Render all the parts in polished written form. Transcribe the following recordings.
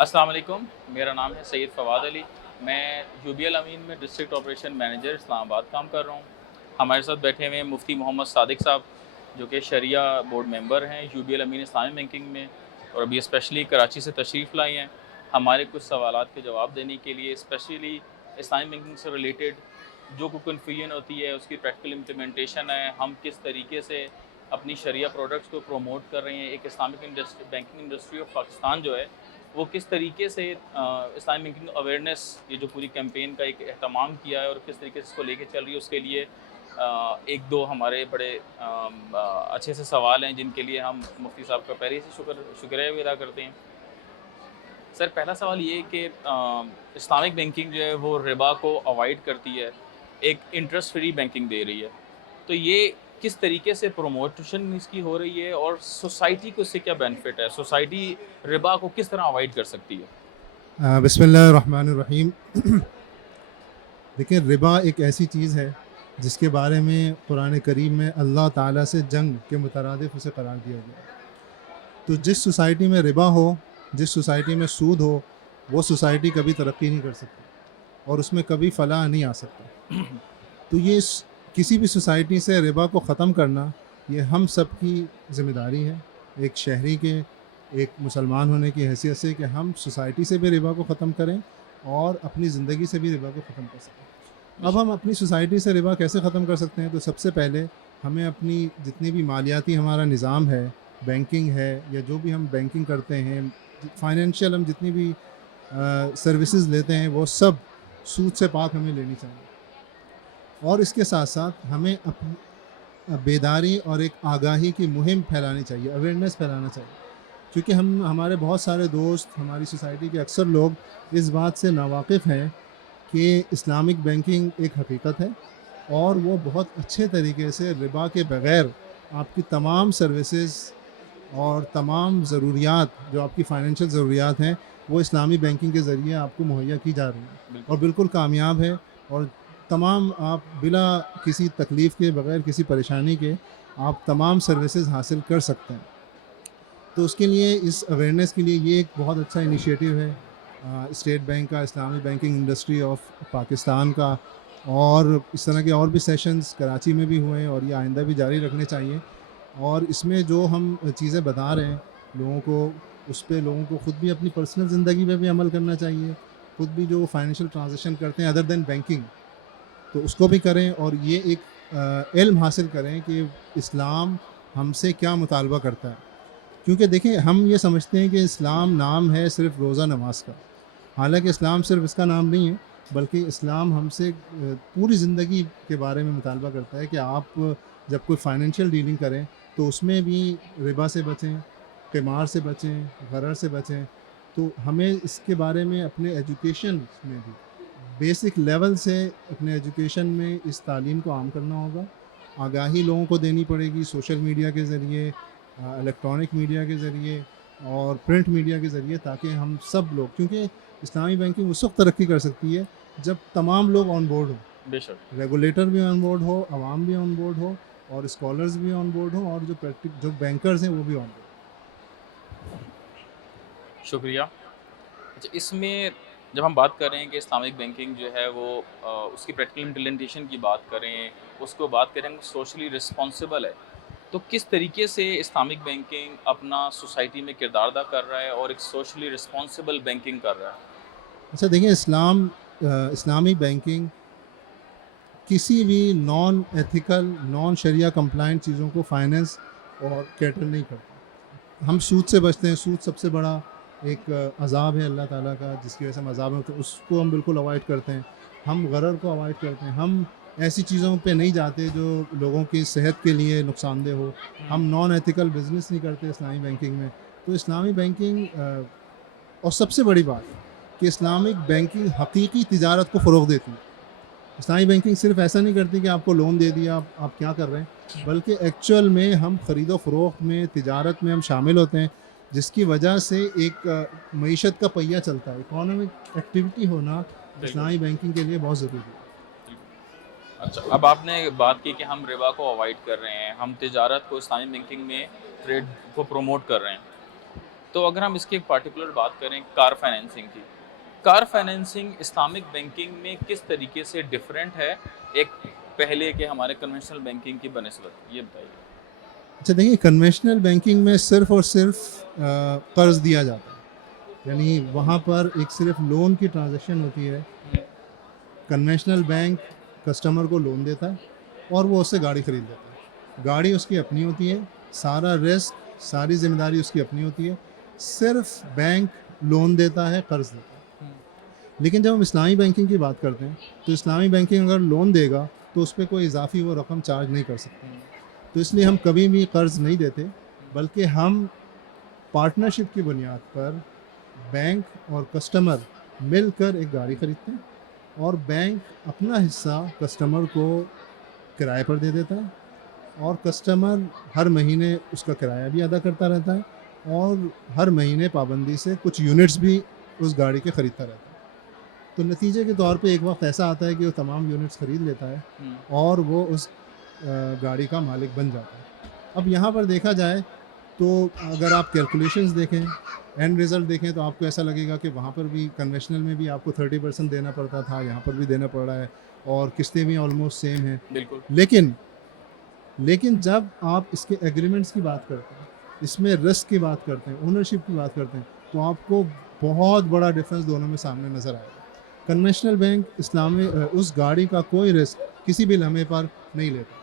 السلام علیکم، میرا نام ہے سید فواد علی۔ میں یو بی ایل امین میں ڈسٹرکٹ آپریشن مینیجر اسلام آباد کام کر رہا ہوں۔ ہمارے ساتھ بیٹھے ہوئے ہیں مفتی محمد صادق صاحب، جو کہ شریعہ بورڈ ممبر ہیں یو بی ایل امین اسلامی بینکنگ میں، اور ابھی اسپیشلی کراچی سے تشریف لائی ہیں ہمارے کچھ سوالات کے جواب دینے کے لیے، اسپیشلی اسلامی بینکنگ سے ریلیٹڈ جو کوئی کنفیوژن ہوتی ہے اس کی پریکٹیکل امپلیمنٹیشن ہے، ہم کس طریقے سے اپنی شریعہ پروڈکٹس کو پروموٹ کر رہے ہیں، ایک Islamic banking industry of Pakistan جو ہے وہ کس طریقے سے اسلامی بینکنگ اویئرنیس، یہ جو پوری کیمپین کا ایک اہتمام کیا ہے اور کس طریقے سے اس کو لے کے چل رہی ہے، اس کے لیے ایک دو ہمارے بڑے اچھے سے سوال ہیں جن کے لیے ہم مفتی صاحب کا پہلے سے شکریہ بھی ادا کرتے ہیں۔ سر، پہلا سوال یہ کہ اسلامک بینکنگ جو ہے وہ ربا کو اوائڈ کرتی ہے، ایک انٹرسٹ فری بینکنگ دے رہی ہے، تو یہ کس طریقے سے پروموشن اس کی ہو رہی ہے اور سوسائٹی کو اس سے کیا بینیفٹ ہے؟ سوسائٹی ربا کو کس طرح اوائڈ کر سکتی ہے؟ بسم اللہ الرحمن الرحیم۔ دیکھیں، ربا ایک ایسی چیز ہے جس کے بارے میں قرآن کریم میں اللہ تعالیٰ سے جنگ کے مترادف اسے قرار دیا گیا۔ تو جس سوسائٹی میں ربا ہو، جس سوسائٹی میں سود ہو، وہ سوسائٹی کبھی ترقی نہیں کر سکتی اور اس میں کبھی فلاح نہیں آ سکتا۔ تو یہ کسی بھی سوسائٹی سے ربا کو ختم کرنا یہ ہم سب کی ذمہ داری ہے، ایک شہری کے، ایک مسلمان ہونے کی حیثیت سے، کہ ہم سوسائٹی سے بھی ربا کو ختم کریں اور اپنی زندگی سے بھی ربا کو ختم کر سکیں۔ اب ہم اپنی سوسائٹی سے ربا کیسے ختم کر سکتے ہیں؟ تو سب سے پہلے ہمیں اپنی جتنی بھی مالیاتی ہمارا نظام ہے، بینکنگ ہے، یا جو بھی ہم بینکنگ کرتے ہیں، فائنینشیل ہم جتنی بھی سروسز لیتے ہیں، وہ سب سود سے پاک ہمیں لینی چاہیے۔ اور اس کے ساتھ ساتھ ہمیں اپنی بیداری اور ایک آگاہی کی مہم پھیلانی چاہیے، اویئرنیس پھیلانا چاہیے، کیونکہ ہمارے بہت سارے دوست، ہماری سوسائٹی کے اکثر لوگ اس بات سے ناواقف ہیں کہ اسلامک بینکنگ ایک حقیقت ہے اور وہ بہت اچھے طریقے سے ربا کے بغیر آپ کی تمام سروسز اور تمام ضروریات، جو آپ کی فائنینشیل ضروریات ہیں، وہ اسلامی بینکنگ کے ذریعے آپ کو مہیا کی جا رہی ہیں اور بالکل کامیاب ہے، اور تمام آپ بلا کسی تکلیف کے، بغیر کسی پریشانی کے آپ تمام سروسز حاصل کر سکتے ہیں۔ تو اس کے لیے، اس اویئرنیس کے لیے، یہ ایک بہت اچھا انیشیٹو ہے اسٹیٹ بینک کا، اسلامی بینکنگ انڈسٹری آف پاکستان کا، اور اس طرح کے اور بھی سیشنز کراچی میں بھی ہوئے ہیں اور یہ آئندہ بھی جاری رکھنے چاہیے۔ اور اس میں جو ہم چیزیں بتا رہے ہیں لوگوں کو، اس پہ لوگوں کو خود بھی اپنی پرسنل زندگی میں بھی عمل کرنا چاہیے، خود بھی جو فائنینشیل ٹرانزیکشن کرتے ہیں ادر دین بینکنگ، تو اس کو بھی کریں، اور یہ ایک علم حاصل کریں کہ اسلام ہم سے کیا مطالبہ کرتا ہے۔ کیونکہ دیکھیں، ہم یہ سمجھتے ہیں کہ اسلام نام ہے صرف روزہ نماز کا، حالانکہ اسلام صرف اس کا نام نہیں ہے، بلکہ اسلام ہم سے پوری زندگی کے بارے میں مطالبہ کرتا ہے کہ آپ جب کوئی فائنینشیل ڈیلنگ کریں تو اس میں بھی ربا سے بچیں، قمار سے بچیں، غرر سے بچیں۔ تو ہمیں اس کے بارے میں اپنے ایجوکیشن میں بھی بیسک لیول سے اپنے ایجوکیشن میں اس تعلیم کو عام کرنا ہوگا، آگاہی لوگوں کو دینی پڑے گی، سوشل میڈیا کے ذریعے، الیکٹرانک میڈیا کے ذریعے اور پرنٹ میڈیا کے ذریعے، تاکہ ہم سب لوگ، کیونکہ اسلامی بینکنگ اس وقت ترقی کر سکتی ہے جب تمام لوگ آن بورڈ ہوں، بے شک، ریگولیٹر بھی آن بورڈ ہو، عوام بھی آن بورڈ ہو، اور اسکالرز بھی آن بورڈ ہوں، اور جو بینکرز ہیں وہ بھی آن بورڈ۔ شکریہ۔ اچھا، اس میں جب ہم بات کر رہے ہیں کہ اسلامک بینکنگ جو ہے وہ اس کی پریکٹیکل امپلیمنٹیشن کی بات کریں، اس کو بات کریں کہ سوشلی رسپانسیبل ہے، تو کس طریقے سے اسلامک بینکنگ اپنا سوسائٹی میں کردار ادا کر رہا ہے اور ایک سوشلی رسپانسیبل بینکنگ کر رہا ہے؟ اچھا دیکھیں، اسلامی بینکنگ کسی بھی نان ایتھیکل، نان شریعہ کمپلائنٹ چیزوں کو فائنینس اور کیٹر نہیں کرتا۔ ہم سود سے بچتے ہیں، سود سب سے بڑا ایک عذاب ہے اللہ تعالیٰ کا، جس کی وجہ سے ہم عذاب میں، تو اس کو ہم بالکل اوائڈ کرتے ہیں۔ ہم غرر کو اوائڈ کرتے ہیں، ہم ایسی چیزوں پہ نہیں جاتے جو لوگوں کی صحت کے لیے نقصان دہ ہو، ہم نان ایتھیکل بزنس نہیں کرتے اسلامی بینکنگ میں۔ تو اسلامی بینکنگ، اور سب سے بڑی بات کہ اسلامک بینکنگ حقیقی تجارت کو فروغ دیتی ہے۔ اسلامی بینکنگ صرف ایسا نہیں کرتی کہ آپ کو لون دے دیا، آپ کیا کر رہے ہیں، بلکہ ایکچوئل میں ہم خرید و فروخت میں، تجارت میں ہم شامل ہوتے ہیں، جس کی وجہ سے ایک معیشت کا پہیہ چلتا ہے۔ اکانومک ایکٹیویٹی ہونا اسلامی بینکنگ کے لیے بہت ضروری ہے۔ اچھا، اب آپ نے بات کی کہ ہم ربا کو اوائڈ کر رہے ہیں، ہم تجارت کو اسلامی بینکنگ میں ٹریڈ کو پروموٹ کر رہے ہیں، تو اگر ہم اس کی ایک پارٹیکولر بات کریں کار فائنینسنگ کی، کار فائنینسنگ اسلامک بینکنگ میں کس طریقے سے ڈفرینٹ ہے ایک پہلے کے ہمارے کنونشنل بینکنگ کی بنسبت، یہ بتائیے. اچھا دیکھیے، کنوینشنل بینکنگ میں صرف اور صرف قرض دیا جاتا ہے، یعنی وہاں پر ایک صرف لون کی ٹرانزیکشن ہوتی ہے. کنوینشنل بینک کسٹمر کو لون دیتا ہے اور وہ اس سے گاڑی خرید لیتا ہے. گاڑی اس کی اپنی ہوتی ہے، سارا رسک ساری ذمہ داری اس کی اپنی ہوتی ہے، صرف بینک لون دیتا ہے، قرض دیتا ہے. لیکن جب ہم اسلامی بینکنگ کی بات کرتے ہیں تو اسلامی بینکنگ اگر لون دے گا تو اس پہ کوئی اضافی وہ رقم چارج نہیں کر سکتے. تو اس لیے ہم کبھی بھی قرض نہیں دیتے، بلکہ ہم پارٹنرشپ کی بنیاد پر بینک اور کسٹمر مل کر ایک گاڑی خریدتے ہیں اور بینک اپنا حصہ کسٹمر کو کرائے پر دے دیتا ہے اور کسٹمر ہر مہینے اس کا کرایہ بھی ادا کرتا رہتا ہے اور ہر مہینے پابندی سے کچھ یونٹس بھی اس گاڑی کے خریدتا رہتا ہے. تو نتیجے کے طور پہ ایک وقت ایسا آتا ہے کہ وہ تمام یونٹس خرید لیتا ہے اور وہ اس گاڑی کا مالک بن جاتا ہے. اب یہاں پر دیکھا جائے تو اگر آپ کیلکولیشنز دیکھیں، اینڈ رزلٹ دیکھیں، تو آپ کو ایسا لگے گا کہ وہاں پر بھی کنوینشنل میں بھی آپ کو 30% دینا پڑتا تھا، یہاں پر بھی دینا پڑ رہا ہے اور قسطیں بھی آلموسٹ سیم ہیں. بالکل. لیکن جب آپ اس کے ایگریمنٹس کی بات کرتے ہیں، اس میں رسک کی بات کرتے ہیں، اونرشپ کی بات کرتے ہیں، تو آپ کو بہت بڑا ڈفرینس دونوں میں سامنے نظر آئے گا. کنونشنل بینک اسلامی اس گاڑی کا کوئی رسک کسی بھی لمحے پر نہیں لیتا.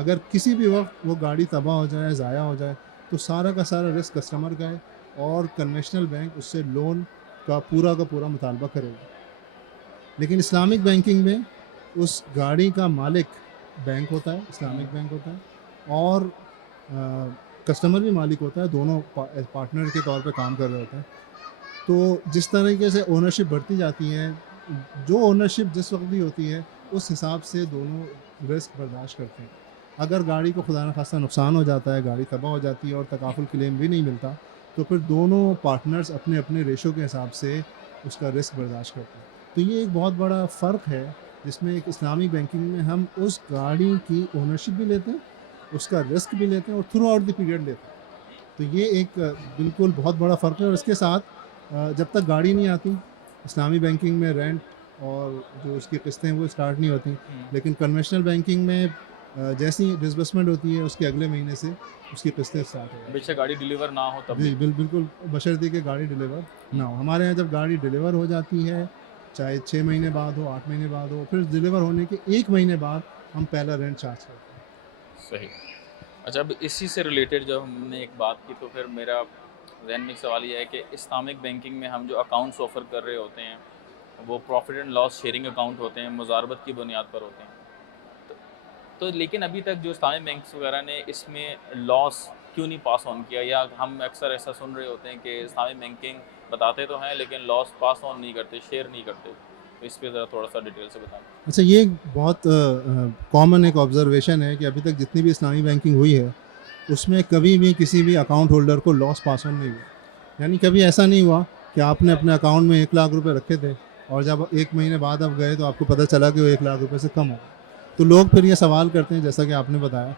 اگر کسی بھی وقت وہ گاڑی تباہ ہو جائے، ضائع ہو جائے، تو سارا کا سارا رسک کسٹمر کا ہے اور کنونشنل بینک اس سے لون کا پورا مطالبہ کرے گا. لیکن اسلامک بینکنگ میں اس گاڑی کا مالک بینک ہوتا ہے، اسلامک بینک ہوتا ہے، اور کسٹمر بھی مالک ہوتا ہے، دونوں پارٹنر کے طور پہ کام کر رہے ہوتے ہیں. تو جس طریقے سے اونرشپ بڑھتی جاتی ہے، جو اونرشپ جس وقت بھی ہوتی ہے اس حساب سے دونوں رسک برداشت کرتے ہیں. اگر گاڑی کو خدا نخواستہ نقصان ہو جاتا ہے، گاڑی تباہ ہو جاتی ہے اور تکافل کلیم بھی نہیں ملتا، تو پھر دونوں پارٹنرز اپنے اپنے ریشو کے حساب سے اس کا رسک برداشت کرتے ہیں. تو یہ ایک بہت بڑا فرق ہے جس میں ایک اسلامی بینکنگ میں ہم اس گاڑی کی اونرشپ بھی لیتے ہیں، اس کا رسک بھی لیتے ہیں اور تھرو آؤٹ دی پیریڈ لیتے ہیں. تو یہ ایک بالکل بہت بڑا فرق ہے. اور اس کے ساتھ جب تک گاڑی نہیں آتی اسلامی بینکنگ میں رینٹ اور جو اس کی قسطیں وہ اسٹارٹ نہیں ہوتی. لیکن کنونشنل بینکنگ میں جیسی ڈسبرسمنٹ ہوتی ہے اس کے اگلے مہینے سے اس کی قسطیں اسٹارٹ ہو جاتی ہیں. بے شک گاڑی ڈیلیور نہ ہو تب جی بالکل، بشرطیکہ کہ گاڑی ڈیلیور نہ ہو. ہمارے یہاں جب گاڑی ڈیلیور ہو جاتی ہے، چاہے 6 مہینے بعد ہو، 8 مہینے بعد ہو، پھر ڈیلیور ہونے کے 1 مہینے بعد ہم پہلا رینٹ چارج کرتے ہیں. صحیح. اچھا، اب اسی سے ریلیٹڈ جب ہم نے ایک بات کی تو پھر میرا ذہن میں ایک سوال یہ ہے کہ اسلامک بینکنگ میں ہم جو اکاؤنٹس آفر کر رہے ہوتے ہیں وہ profit and loss sharing account ہوتے ہیں، مضاربت کی بنیاد پر ہوتے ہیں. تو لیکن ابھی تک جو اسلامک بینکس وغیرہ نے اس میں لاس کیوں نہیں پاس آن کیا؟ یا ہم اکثر ایسا سن رہے ہوتے ہیں کہ اسلامک بینکنگ بتاتے تو ہیں لیکن لاس پاس آن نہیں کرتے، شیئر نہیں کرتے. تو اس پہ ذرا تھوڑا سا ڈیٹیل سے بتائیں. اچھا، یہ بہت کامن ایک آبزرویشن ہے کہ ابھی تک جتنی بھی اسلامی بینکنگ ہوئی ہے اس میں کبھی بھی کسی بھی اکاؤنٹ ہولڈر کو لاس پاس آن نہیں ہوا. یعنی کبھی ایسا نہیں ہوا کہ آپ نے اپنے اکاؤنٹ میں 1 لاکھ روپے رکھے تھے اور جب 1 مہینے بعد آپ گئے تو آپ کو پتہ چلا کہ وہ 1 لاکھ روپے سے کم ہو. تو لوگ پھر یہ سوال کرتے ہیں جیسا کہ آپ نے بتایا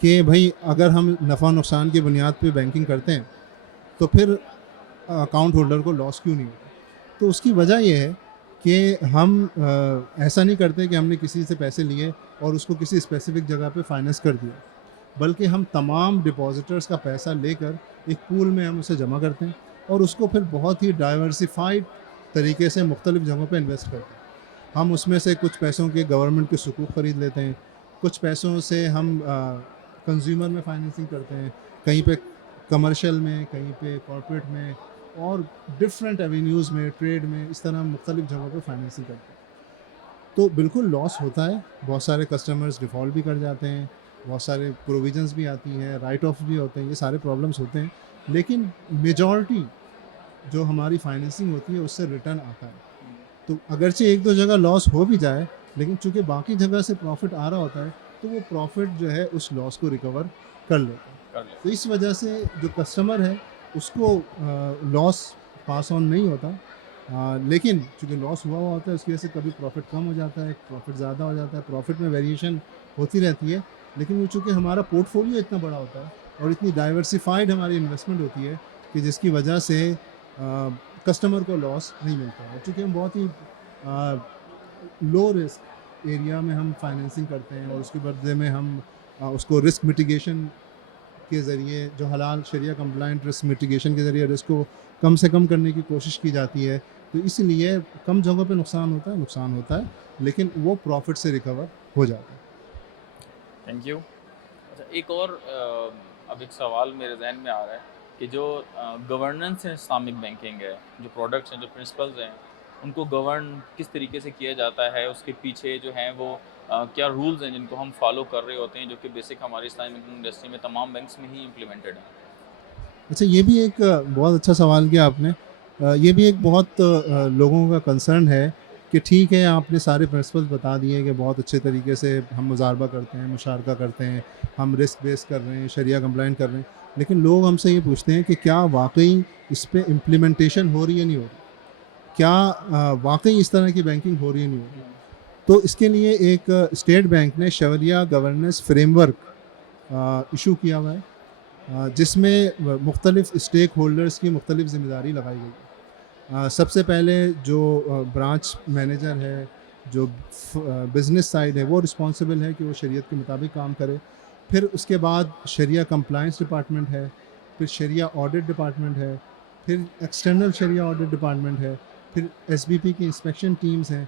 کہ بھائی اگر ہم نفع نقصان کی بنیاد پہ بینکنگ کرتے ہیں تو پھر اکاؤنٹ ہولڈر کو لاس کیوں نہیں ہوتا؟ تو اس کی وجہ یہ ہے کہ ہم ایسا نہیں کرتے کہ ہم نے کسی سے پیسے لیے اور اس کو کسی اسپیسیفک جگہ پہ فائننس کر دیا، بلکہ ہم تمام ڈپازیٹرز کا پیسہ لے کر ایک پول میں ہم اسے جمع کرتے ہیں اور اس کو پھر بہت ہی ڈائیورسیفائڈ طریقے سے مختلف جگہوں پہ انویسٹ کرتے ہیں. ہم اس میں سے کچھ پیسوں کے گورنمنٹ کے سکوک خرید لیتے ہیں، کچھ پیسوں سے ہم کنزیومر میں فائنینسنگ کرتے ہیں، کہیں پہ کمرشل میں، کہیں پہ کارپوریٹ میں، اور ڈفرینٹ ایونیوز میں، ٹریڈ میں، اس طرح مختلف جگہوں پہ فائنینسنگ کرتے ہیں. تو بالکل لاس ہوتا ہے، بہت سارے کسٹمرز ڈیفالٹ بھی کر جاتے ہیں، بہت سارے پروویژنس بھی آتی ہیں، رائٹ آف بھی ہوتے ہیں، یہ سارے پرابلمس ہوتے ہیں. لیکن میجورٹی جو ہماری فائنینسنگ ہوتی ہے اس سے ریٹرن آتا ہے. تو اگرچہ 1-2 جگہ لاس ہو بھی جائے لیکن چونکہ باقی جگہ سے پروفٹ آ رہا ہوتا ہے تو وہ پروفٹ جو ہے اس لاس کو ریکور کر لیتا ہے. تو اس وجہ سے جو کسٹمر ہے اس کو لاس پاس آن نہیں ہوتا. لیکن چونکہ لاس ہوا ہوتا ہے اس کی وجہ سے کبھی پروفٹ کم ہو جاتا ہے، پروفٹ زیادہ ہو جاتا ہے، پروفٹ میں ویریشن ہوتی رہتی ہے. لیکن وہ چونکہ ہمارا پورٹ فولیو اتنا بڑا ہوتا ہے اور اتنی ڈائیورسیفائڈ ہماری انویسٹمنٹ ہوتی ہے کہ جس کی وجہ سے کسٹمر کو لاس نہیں ملتا ہے. چونکہ ہم بہت ہی لو رسک ایریا میں ہم فائنینسنگ کرتے ہیں اور اس کے بدلے میں ہم اس کو رسک میٹیگیشن کے ذریعے جو حلال شریعہ کمپلائنٹ رسک میٹیگیشن کے ذریعے رسک کو کم سے کم کرنے کی کوشش کی جاتی ہے. تو اس لیے کم جگہوں پہ نقصان ہوتا ہے لیکن وہ پروفٹ سے ریکور ہو جاتا ہے. Thank you. اچھا ایک اور اب ایک سوال میرے ذہن میں آ رہا ہے کہ جو گورننس ہے اسلامک بینکنگ ہے, جو پروڈکٹس ہیں, جو پرنسپلز ہیں, ان کو گورن کس طریقے سے کیا جاتا ہے, اس کے پیچھے جو ہیں وہ کیا رولز ہیں جن کو ہم فالو کر رہے ہوتے ہیں, جو کہ بیسک ہماری اسلامک بینکنگ انڈسٹری میں تمام بینکس میں ہی امپلیمنٹڈ ہیں. اچھا یہ بھی ایک بہت اچھا سوال کیا آپ نے. یہ بھی ایک بہت لوگوں کا کنسرن ہے کہ ٹھیک ہے آپ نے سارے پرنسپلز بتا دیے کہ بہت اچھے طریقے سے ہم مضاربہ کرتے ہیں, مشارکہ کرتے ہیں, ہم رسک بیس کر رہے ہیں, شریعہ کمپلائنٹ کر رہے ہیں, لیکن لوگ ہم سے یہ پوچھتے ہیں کہ کیا واقعی اس پہ امپلیمنٹیشن ہو رہی ہے نہیں ہو رہی, کیا واقعی اس طرح کی بینکنگ ہو رہی ہے نہیں ہو رہی. تو اس کے لیے ایک اسٹیٹ بینک نے شریعہ گورننس فریم ورک ایشو کیا ہوا ہے جس میں مختلف اسٹیک ہولڈرز کی مختلف ذمہ داری لگائی گئی ہے. سب سے پہلے جو برانچ مینیجر ہے, جو بزنس سائڈ ہے, وہ رسپانسبل ہے کہ وہ شریعت کے مطابق کام کرے. پھر اس کے بعد شریعہ کمپلائنس ڈپارٹمنٹ ہے, پھر شریعہ آڈٹ ڈپارٹمنٹ ہے, پھر ایکسٹرنل شریعہ آڈٹ ڈپارٹمنٹ ہے, پھر ایس بی پی کی انسپیکشن ٹیمز ہیں,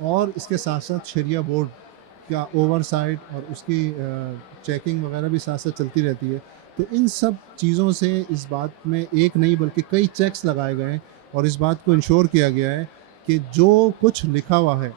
اور اس کے ساتھ ساتھ شریعہ بورڈ کا اوور سائٹ اور اس کی چیکنگ وغیرہ بھی ساتھ ساتھ چلتی رہتی ہے. تو ان سب چیزوں سے اس بات میں ایک نہیں بلکہ کئی چیکس لگائے گئے ہیں اور اس بات کو انشور کیا گیا ہے کہ جو کچھ لکھا ہوا ہے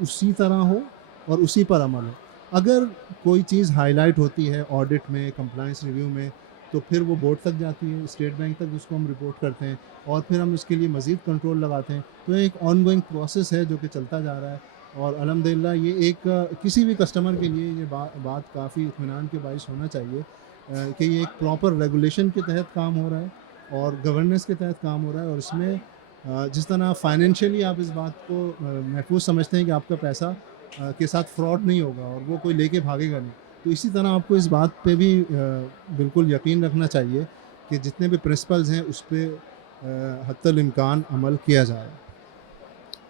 اسی طرح ہو اور اسی پر عمل ہو. اگر کوئی چیز ہائی لائٹ ہوتی ہے آڈٹ میں, کمپلائنس ریویو میں, تو پھر وہ بورڈ تک جاتی ہے, اسٹیٹ بینک تک اس کو ہم رپورٹ کرتے ہیں اور پھر ہم اس کے لیے مزید کنٹرول لگاتے ہیں. تو ایک آن گوئنگ پروسیس ہے جو کہ چلتا جا رہا ہے, اور الحمدللہ یہ ایک کسی بھی کسٹمر کے لیے یہ بات کافی اطمینان کے باعث ہونا چاہیے کہ یہ ایک پراپر ریگولیشن کے تحت کام ہو رہا ہے اور گورننس کے تحت کام ہو رہا ہے. اور اس میں جس طرح فائنینشلی آپ اس بات کو محفوظ سمجھتے ہیں کہ آپ کا پیسہ کے ساتھ فراڈ نہیں ہوگا اور وہ کوئی لے کے بھاگے گا نہیں, تو اسی طرح آپ کو اس بات پہ بھی بالکل یقین رکھنا چاہیے کہ جتنے بھی پرنسپلز ہیں اس پہ حتی الامکان عمل کیا جائے.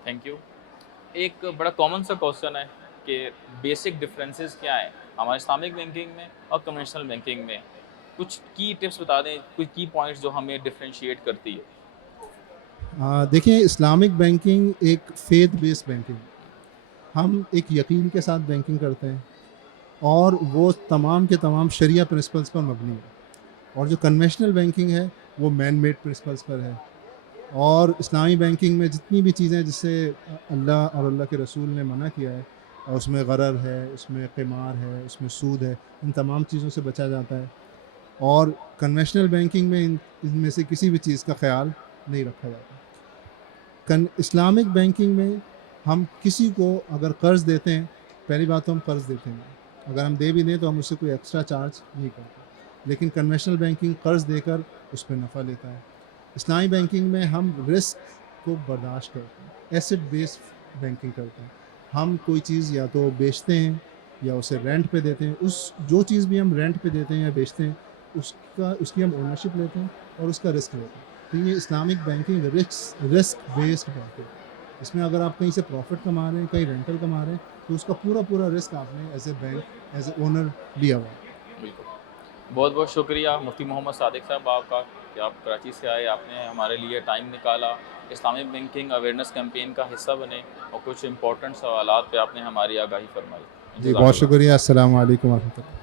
Thank you. ایک بڑا کامن سا کوسچن ہے کہ بیسک ڈفرینسز کیا ہیں ہمارے اسلامک بینکنگ میں اور کنونشنل بینکنگ میں. کچھ کی ٹپس بتا دیں, کچھ کی پوائنٹس جو ہمیں ڈفرینشیٹ کرتی ہے. دیکھیں اسلامک بینکنگ ایک فیتھ بیس بینکنگ, ہم ایک یقین کے ساتھ بینکنگ کرتے ہیں اور وہ تمام کے تمام شریعہ پرنسپلز پر مبنی ہے. اور جو کنونشنل بینکنگ ہے وہ مین میڈ پرنسپلز پر ہے. اور اسلامی بینکنگ میں جتنی بھی چیزیں جس سے اللہ اور اللہ کے رسول نے منع کیا ہے, اور اس میں غرر ہے, اس میں قمار ہے, اس میں سود ہے, ان تمام چیزوں سے بچا جاتا ہے. اور کنونشنل بینکنگ میں ان میں سے کسی بھی چیز کا خیال نہیں رکھا جاتا. اسلامک بینکنگ میں ہم کسی کو اگر قرض دیتے ہیں, پہلی بات تو ہم قرض دیتے ہیں, اگر ہم دے بھی دیں تو ہم اس سے کوئی ایکسٹرا چارج نہیں کرتے. لیکن کنونشنل بینکنگ قرض دے کر اس پہ نفع لیتا ہے. اسلامی بینکنگ میں ہم رسک کو برداشت کرتے ہیں, ایسٹ بیسڈ بینکنگ کرتے ہیں. ہم کوئی چیز یا تو بیچتے ہیں یا اسے رینٹ پہ دیتے ہیں. جو چیز بھی ہم رینٹ پہ دیتے ہیں یا بیچتے ہیں اس کی ہم اونرشپ لیتے ہیں اور اس کا رسک لیتے ہیں. تو یہ Islamic banking risk based banking. اس میں اگر آپ کہیں سے پروفٹ کما رہے ہیں, کہیں رینٹل کما رہے ہیں, تو اس کا پورا رسک آپ نے as a bank as a owner لیا ہوا ہے. بالکل. بہت بہت شکریہ مفتی محمد صادق صاحب آپ کا کہ آپ کراچی سے آئے, آپ نے ہمارے لیے ٹائم نکالا, اسلامک بینکنگ اویئرنیس کیمپین کا حصہ بنے اور کچھ امپورٹنٹ سوالات پہ آپ نے ہماری آگاہی فرمائی. جی بہت شکریہ. السلام علیکم ورحمۃ اللہ.